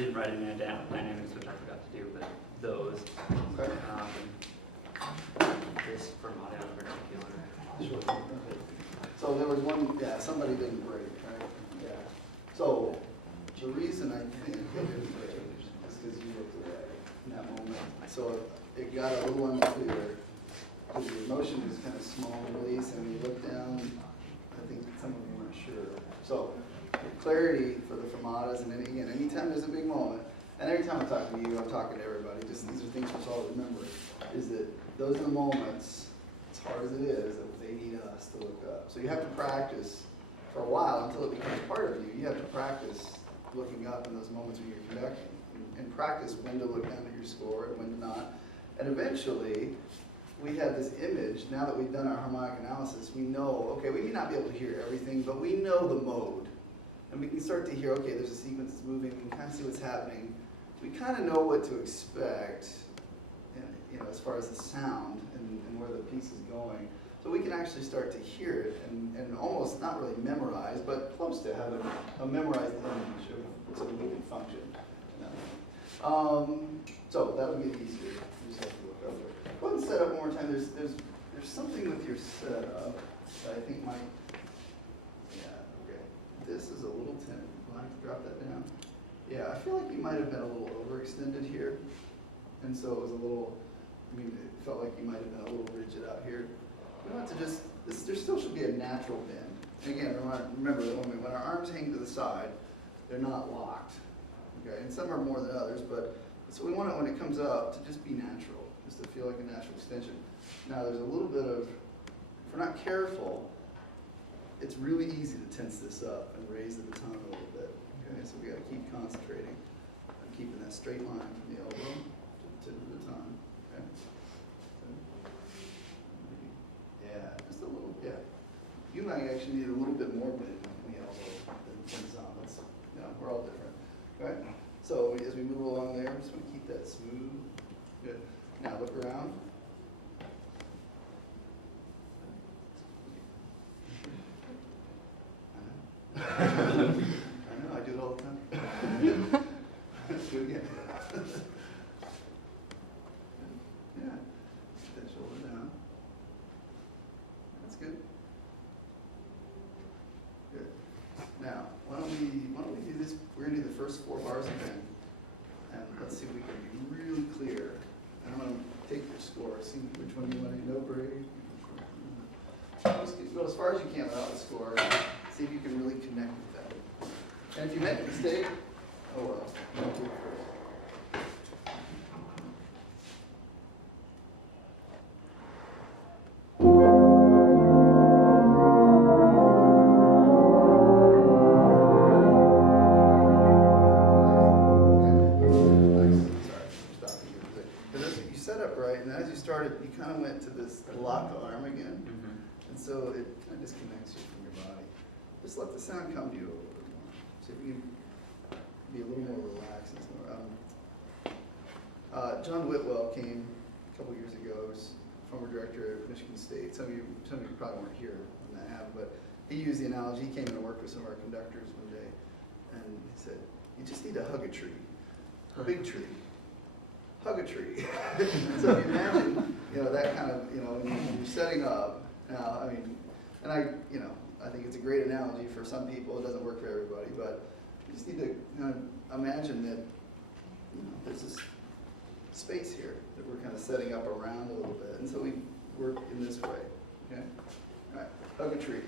didn't write any dynamics, which I forgot to do, but those. Okay. This Fermata in particular. Sure. So there was one, yeah, somebody didn't break, right? Yeah. So the reason I think it didn't break is because you looked away in that moment. So it got a little unclear because the emotion was kind of small release, and when you look down, I think some of you weren't sure. So clarity for the Fermatas, and then again, anytime there's a big moment, and every time I'm talking to you, I'm talking to everybody, just these are things for us all to remember, is that those are the moments, as hard as it is, that they need us to look up. So you have to practice for a while until it becomes part of you. You have to practice looking up in those moments when you're conducting, and practice when to look down at your score and when to not. And eventually, we have this image, now that we've done our harmonic analysis, we know, okay, we may not be able to hear everything, but we know the mode. And we can start to hear, okay, there's a sequence that's moving, we can kind of see what's happening. We kind of know what to expect, you know, as far as the sound and where the piece is going. So we can actually start to hear it and almost not really memorize, but close to having a memorized image of, so we can function. So that'll get easier. You just have to look over it. Go ahead and set up one more time. There's something with your setup that I think might, yeah, okay. This is a little thin. Will I drop that down? Yeah, I feel like you might have been a little overextended here. And so it was a little, I mean, it felt like you might have been a little rigid out here. We don't have to just, there still should be a natural bend. And again, remember that when our arms hang to the side, they're not locked. Okay, and some are more than others, but so we want it when it comes up to just be natural, just to feel like a natural extension. Now there's a little bit of, if we're not careful, it's really easy to tense this up and raise the baton a little bit. Okay, so we got to keep concentrating on keeping that straight line from the elbow to the baton. Okay. Yeah, just a little. Yeah, you might actually need a little bit more bend in the elbow than some. That's, you know, we're all different. Right? So as we move along there, I'm just going to keep that smooth. Good. Now look around. I know, I do it all the time. Let's do it again. Yeah. Keep that shoulder down. That's good. Good. Now, why don't we do this? We're going to do the first 4 bars again. And let's see if we can be really clear. I'm going to take your score, see which one you want to know, Brady. Just go as far as you can without the score. See if you can really connect with that. And if you make a mistake, oh well. Don't do it first. You kind of went to this lock the arm again, and so it kind of disconnects you from your body. Just let the sound come to you a little bit more. See if you can be a little more relaxed. John Whitwell came a couple years ago, was former director at Michigan State. Some of you probably weren't here when that happened, but he used the analogy. He came in to work with some of our conductors one day, and he said, "You just need to hug a tree, a big tree." Hug a tree. So if you imagine, you know, that kind of, you know, when you're setting up. Now, I mean, and I think it's a great analogy for some people. It doesn't work for everybody, but you just need to kind of imagine that, you know, there's this space here that we're kind of setting up around a little bit, and so we work in this way. Okay. All right. Hug a tree.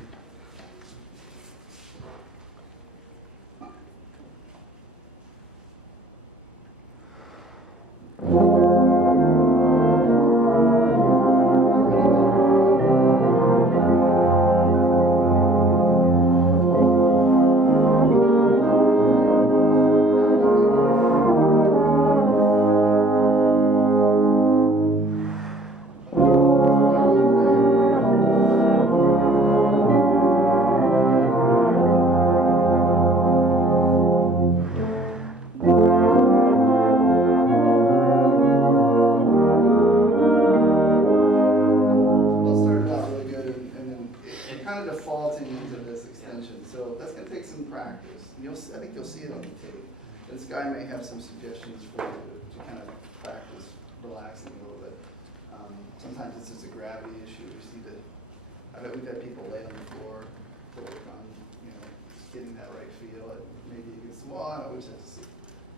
this guy may have some suggestions for you to kind of practice relaxing a little bit. Sometimes it's just a gravity issue. You see that, I bet we've had people lay on the floor to work on, just getting that right feel. And maybe against the wall, we just have to see.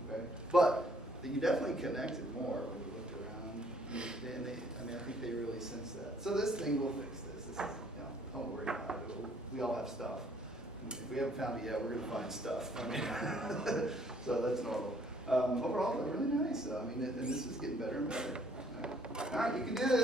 Okay, but you definitely connected more when you looked around, and I think they really sense that. So this thing will fix this. This is, don't worry about it. We all have stuff. If we haven't found it yet, we're going to find stuff. So that's normal. Overall, they're really nice. And this is getting better and better. All right, you can do this.